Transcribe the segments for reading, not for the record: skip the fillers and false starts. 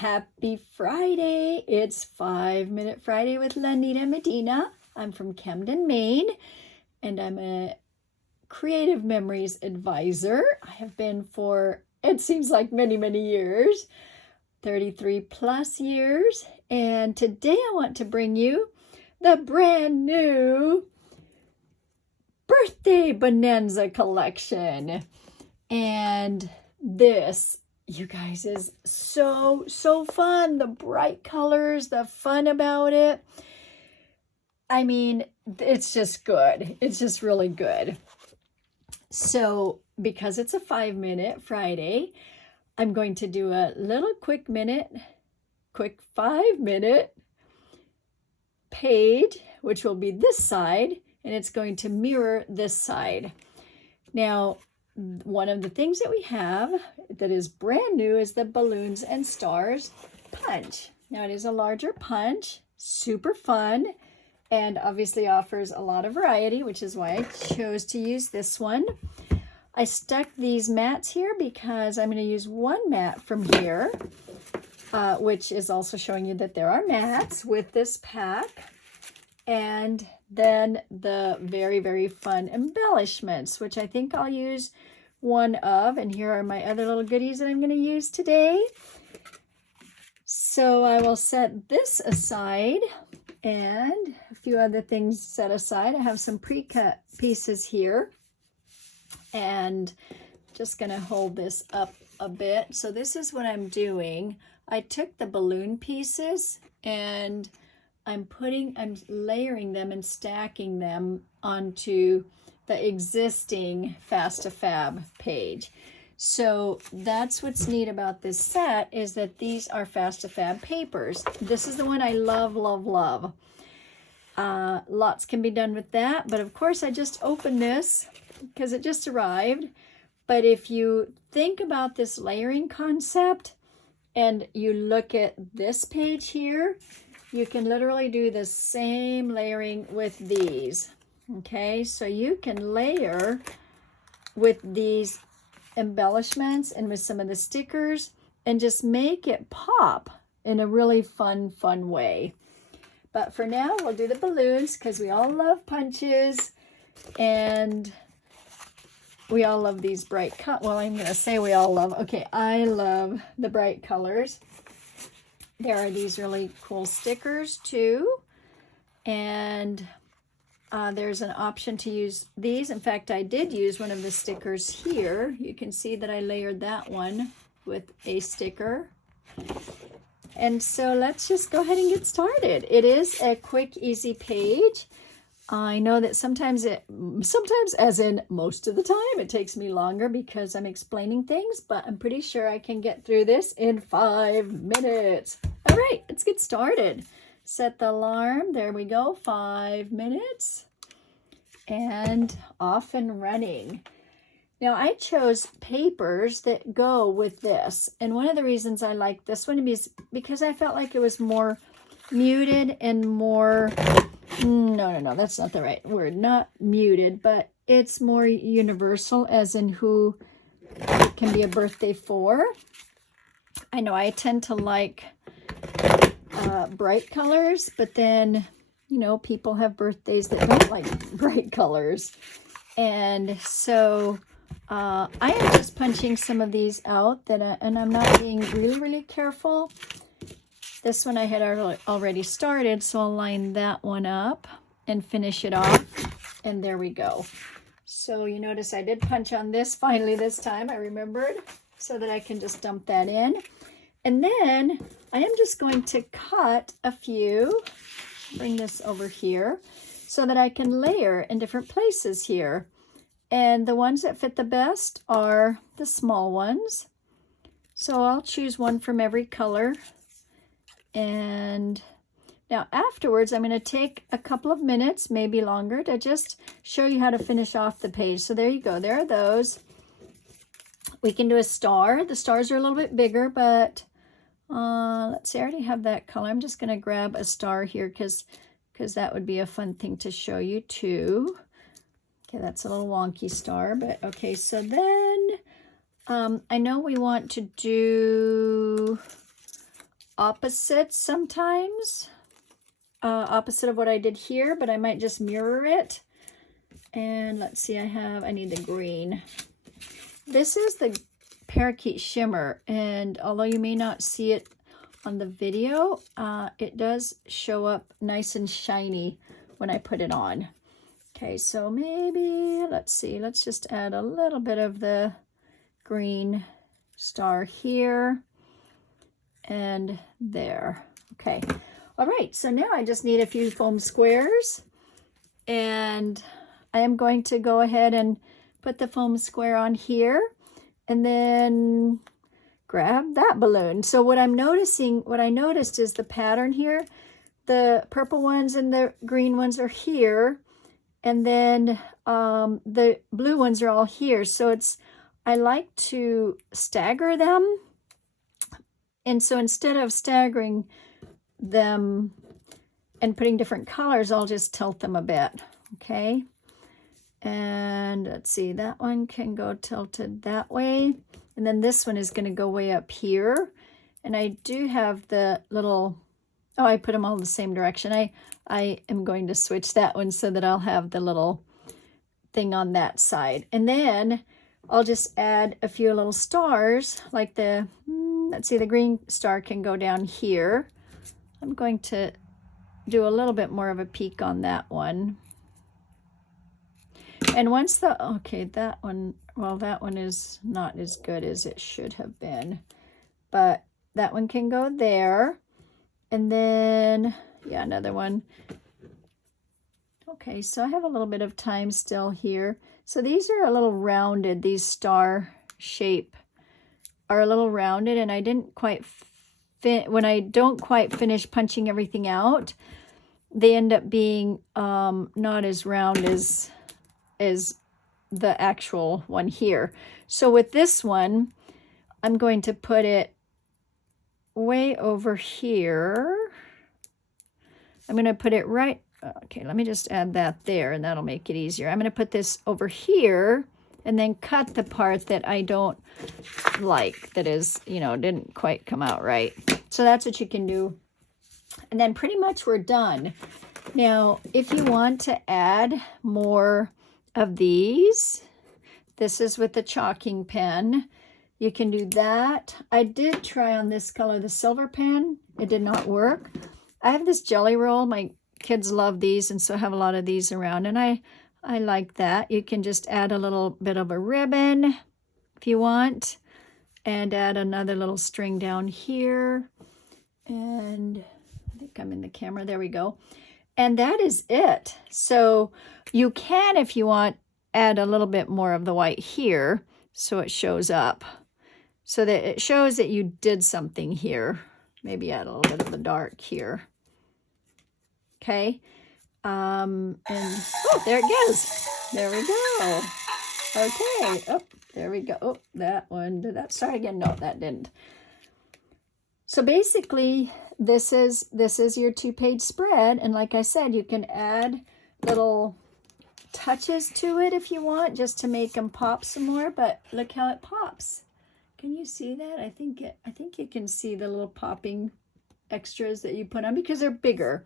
Happy Friday. It's 5-Minute Friday with Lanita Medina. I'm from Camden, Maine, and I'm a creative memories advisor. I have been for, it seems like many years, 33 plus years. And today I want to bring you the brand new Birthday Bonanza collection. And this, you guys, is so fun. The bright colors, the fun about it. I mean, it's just good. It's just really good. So because it's a 5-Minute Friday, I'm going to do a little quick 5-minute page, which will be this side, and it's going to mirror this side. Now, one of the things that we have that is brand new is the Balloons and Stars punch. Now, it is a larger punch, super fun, and obviously offers a lot of variety, which is why I chose to use this one. I stuck these mats here because I'm going to use one mat from here, which is also showing you that there are mats with this pack. And then the very fun embellishments, which I think I'll use one of. And here are my other little goodies that I'm going to use today. So I will set this aside and a few other things set aside. I have some pre-cut pieces here and just going to hold this up a bit. So this is what I'm doing. I took the balloon pieces and I'm layering them and stacking them onto the existing Fast to Fab page. So that's what's neat about this set, is that these are Fast to Fab papers. This is the one I love. Lots can be done with that, but of course I just opened this because it just arrived. But if you think about this layering concept and you look at this page here, you can literally do the same layering with these. Okay, so you can layer with these embellishments and with some of the stickers and just make it pop in a really fun way. But for now, we'll do the balloons because we all love punches and we all love these bright well, I'm going to say we all love. Okay, I love the bright colors. There are these really cool stickers too. And there's an option to use these. In fact, I did use one of the stickers here. You can see that I layered that one with a sticker. And so let's just go ahead and get started. It is a quick, easy page. I know that sometimes as in most of the time, it takes me longer because I'm explaining things, but I'm pretty sure I can get through this in 5 minutes. All right, let's get started. Set the alarm. There we go. 5 minutes. And off and running. Now, I chose papers that go with this. And one of the reasons I like this one is because I felt like it was more muted and more... No, that's not the right word. Not muted, but it's more universal, as in who it can be a birthday for. I know I tend to like bright colors, but then, you know, people have birthdays that don't like bright colors. And so I am just punching some of these out and I'm not being really careful. This one I had already started, so I'll line that one up and finish it off. And there we go. So you notice I did punch on this finally this time. I remembered, so that I can just dump that in. And then I am just going to cut a few, bring this over here, so that I can layer in different places here. And the ones that fit the best are the small ones. So I'll choose one from every color. And now afterwards, I'm going to take a couple of minutes, maybe longer, to just show you how to finish off the page. So there you go. There are those. We can do a star. The stars are a little bit bigger, but let's see, I already have that color. I'm just going to grab a star here because that would be a fun thing to show you too. Okay, that's a little wonky star, but okay. So then I know we want to do opposite sometimes, opposite of what I did here, but I might just mirror it. And let's see, I need the green. This is the Parakeet Shimmer, and although you may not see it on the video, it does show up nice and shiny when I put it on. Okay, so maybe, let's see, let's just add a little bit of the green star here and there. Okay, all right, so now I just need a few foam squares, and I am going to go ahead and put the foam square on here and then grab that balloon. So what I noticed is the pattern here. The purple ones and the green ones are here, and then the blue ones are all here. So I like to stagger them. And so instead of staggering them and putting different colors, I'll just tilt them a bit, okay? And let's see, that one can go tilted that way. And then this one is going to go way up here. And I do have the little, oh, I put them all in the same direction. I am going to switch that one so that I'll have the little thing on that side. And then I'll just add a few little stars, like the, let's see, the green star can go down here. I'm going to do a little bit more of a peak on that one. And once okay, that one, well, that one is not as good as it should have been, but that one can go there. And then, yeah, another one. Okay, so I have a little bit of time still here. So these are a little rounded, these star shape are a little rounded, and I didn't quite when I don't quite finish punching everything out, they end up being not as round as the actual one here. So with this one, I'm going to put it way over here. I'm going to put it right, okay, let me just add that there, and that'll make it easier. I'm going to put this over here and then cut the part that I don't like, that is, you know, didn't quite come out right. So that's what you can do. And then pretty much we're done. Now, if you want to add more of these, this is with the chalking pen. You can do that. I did try on this color, the silver pen. It did not work. I have this jelly roll. My kids love these, and so I have a lot of these around, and I like that. You can just add a little bit of a ribbon if you want, and add another little string down here. And I think I'm in the camera. There we go. And that is it. So you can, if you want, add a little bit more of the white here so it shows up, so that it shows that you did something here. Maybe add a little bit of the dark here. Okay. And oh, there it goes. There we go. Okay. Oh, there we go. Oh, that one. Did that start again? No, that didn't. So basically, this is your 2-page spread, and like I said, you can add little touches to it if you want, just to make them pop some more. But look how it pops. Can you see that? I think you can see the little popping extras that you put on because they're bigger.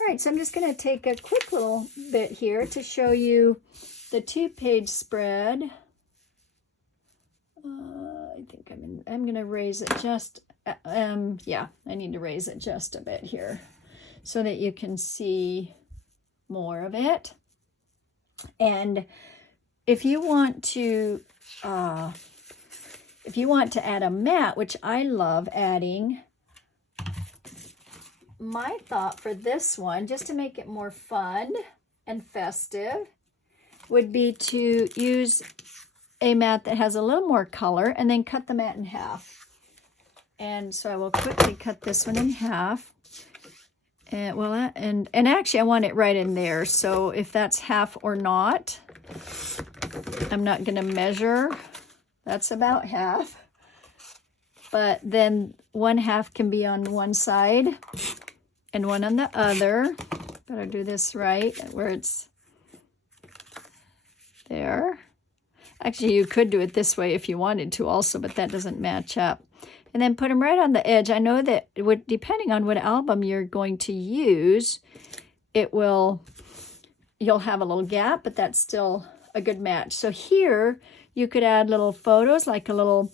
All right, so I'm just going to take a quick little bit here to show you the 2-page spread. I think I'm going to raise it just. Yeah, I need to raise it just a bit here so that you can see more of it. And if you want to add a mat, which I love adding, my thought for this one, just to make it more fun and festive, would be to use a mat that has a little more color and then cut the mat in half. And so I will quickly cut this one in half. And well, and actually I want it right in there. So if that's half or not, I'm not going to measure. That's about half. But then 1/2 can be on one side and one on the other. Better do this right, where it's there. Actually, you could do it this way if you wanted to also, but that doesn't match up. And then put them right on the edge. I know that depending on what album you're going to use, you'll have a little gap, but that's still a good match. So here you could add little photos, like a little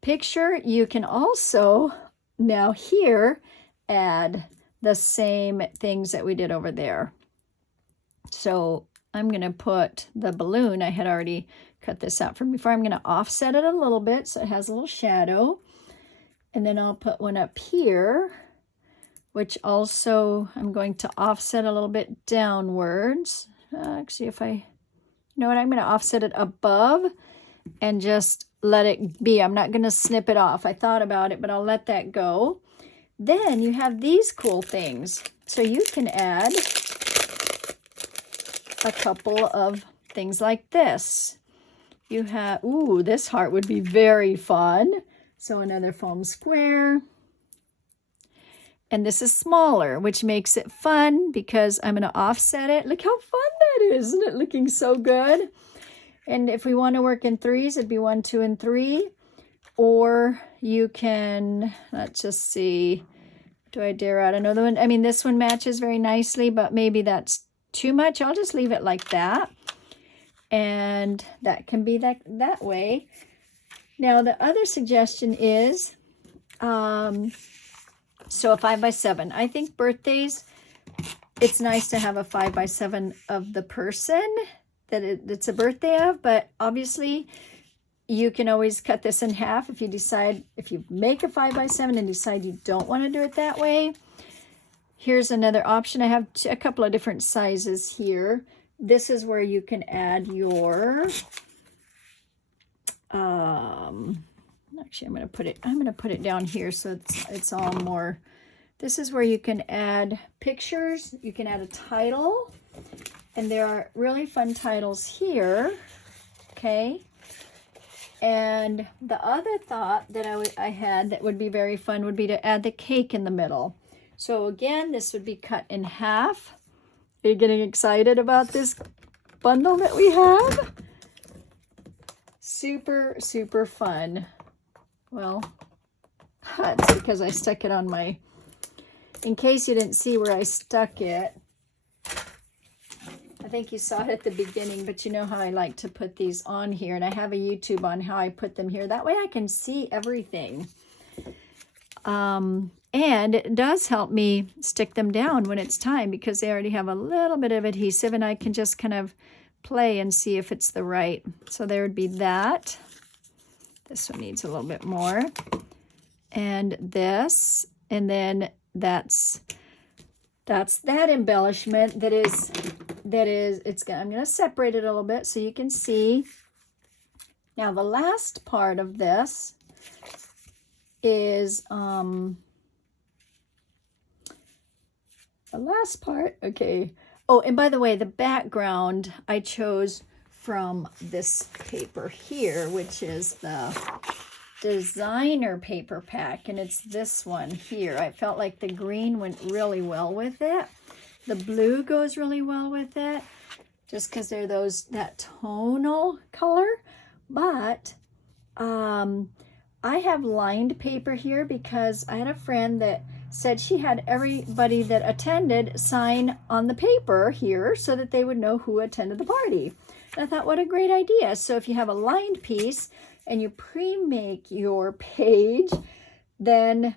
picture. You can also now here add the same things that we did over there. So I'm going to put the balloon. I had already cut this out from before. I'm going to offset it a little bit so it has a little shadow. And then I'll put one up here, which also I'm going to offset a little bit downwards. Actually, you know what, I'm going to offset it above and just let it be. I'm not going to snip it off. I thought about it, but I'll let that go. Then you have these cool things. So you can add a couple of things like this. You have, ooh, this heart would be very fun. So another foam square. And this is smaller, which makes it fun because I'm going to offset it. Look how fun that is. Isn't it looking so good? And if we want to work in threes, it'd be 1, 2, and 3. Or you can, let's just see, do I dare add another one? I mean, this one matches very nicely, but maybe that's too much. I'll just leave it like that. And that can be that way. Now, the other suggestion is, so a 5x7. I think birthdays, it's nice to have a 5x7 of the person that it's a birthday of, but obviously you can always cut this in half if you make a 5x7 and decide you don't want to do it that way. Here's another option. I have a couple of different sizes here. This is where you can add your, actually I'm going to put it down here so it's all more. This is where you can add pictures. You can add a title, and there are really fun titles here. Okay. And the other thought that I had that would be very fun would be to add the cake in the middle. So again, this would be cut in half. Are you getting excited about this bundle that we have? Super, super fun. Well, that's because I stuck it on my, in case you didn't see where I stuck it. I think you saw it at the beginning, but you know how I like to put these on here, and I have a YouTube on how I put them here. That way I can see everything. And it does help me stick them down when it's time because they already have a little bit of adhesive, and I can just kind of play and see if it's the right. So there would be that. This one needs a little bit more. And this, and then that's that embellishment I'm going to separate it a little bit so you can see. Now the last part of this is the last part. Okay. Oh, and by the way, the background I chose from this paper here, which is the designer paper pack, and it's this one here. I felt like the green went really well with it. The blue goes really well with it, just because they're that tonal color. But I have lined paper here because I had a friend that said she had everybody that attended sign on the paper here so that they would know who attended the party. And I thought, what a great idea. So if you have a lined piece and you pre-make your page, then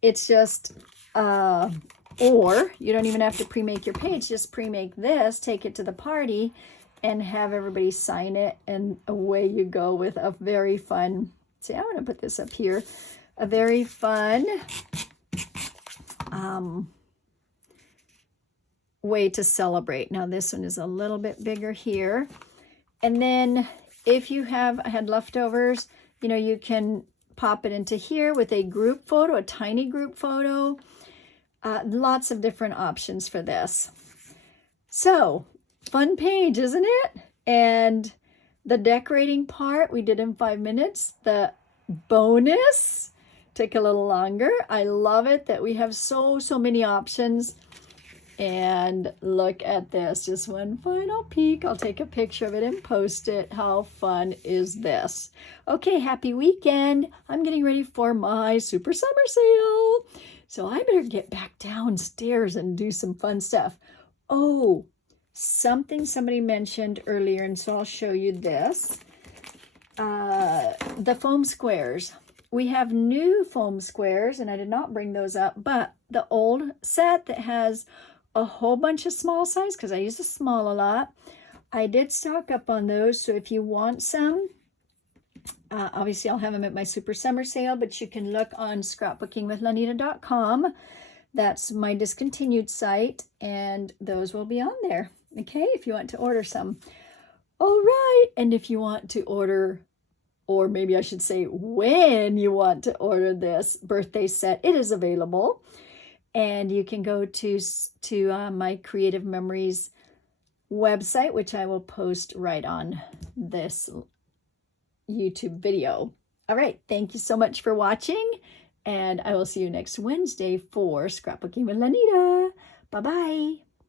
it's just, or you don't even have to pre-make your page, just pre-make this, take it to the party, and have everybody sign it, and away you go with a very fun, see, I'm going to put this up here, a very fun way to celebrate. Now this one is a little bit bigger here. And then if you have had leftovers, you know, you can pop it into here with a group photo, a tiny group photo. Lots of different options for this. So, fun page, isn't it? And the decorating part we did in 5 minutes. The bonus took a little longer. I love it that we have so many options. And look at this, just one final peek. I'll take a picture of it and post it. How fun is this? Okay, happy weekend. I'm getting ready for my super summer sale. So I better get back downstairs and do some fun stuff. Oh, something somebody mentioned earlier, and so I'll show you this. The foam squares. We have new foam squares, and I did not bring those up, but the old set that has a whole bunch of small size, because I use the small a lot, I did stock up on those. So if you want some, obviously I'll have them at my super summer sale, but you can look on scrapbookingwithlanita.com. That's my discontinued site, and those will be on there, okay, if you want to order some. All right, and if you want to order, or maybe I should say when you want to order this birthday set, it is available. And you can go to my Creative Memories website, which I will post right on this YouTube video. All right, thank you so much for watching, and I will see you next Wednesday for Scrapbooking with Lanita. Bye-bye.